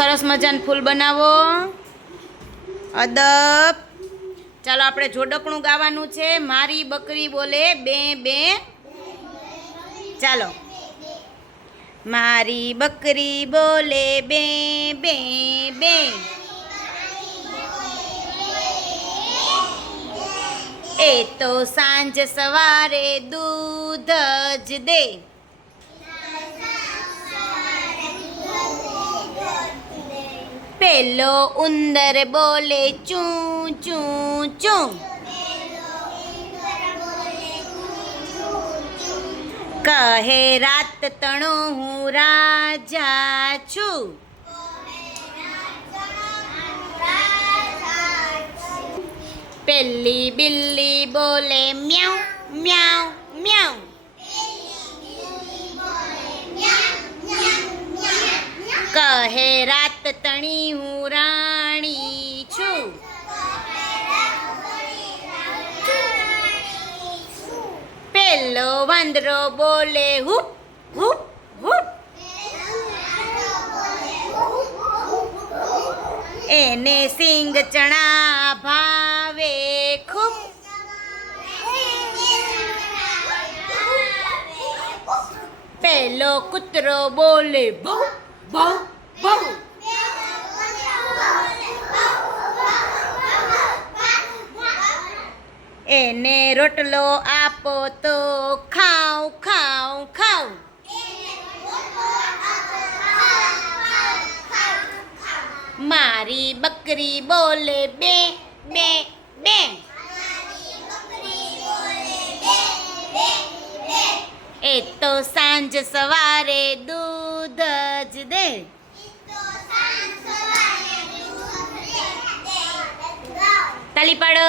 સરસ મજાનું ફૂલ બનાવો. અદબ. ચાલો આપણે જોડકણું ગાવાનું છે. મારી બકરી બોલે બે બે. ચાલો. મારી બકરી બોલે બે બે બે. એ તો સાંજ સવારે દૂધ જ દે. પેલો ઉંદર બોલે ચું ચું ચું કહે રાત તણો હું રાજા છું પેલી બિલ્લી બોલે મ્યાઉ મ્યાઉ મ્યાઉ કહે રાત તણી હું રાણી છું. પેલો વાંદરો બોલે હુપ હુપ હુપ. એને સિંગ ચણા ભાવે ખૂબ. પેલો કૂતરો બોલે બહુ બહુ. એને રોટલો આપો તો ખાઉં ખાઉં ખાઉં. મારી બકરી બોલે બે બે બે. એ તો સાંજ સવારે દૂધ જ દે. તાલી પાડો.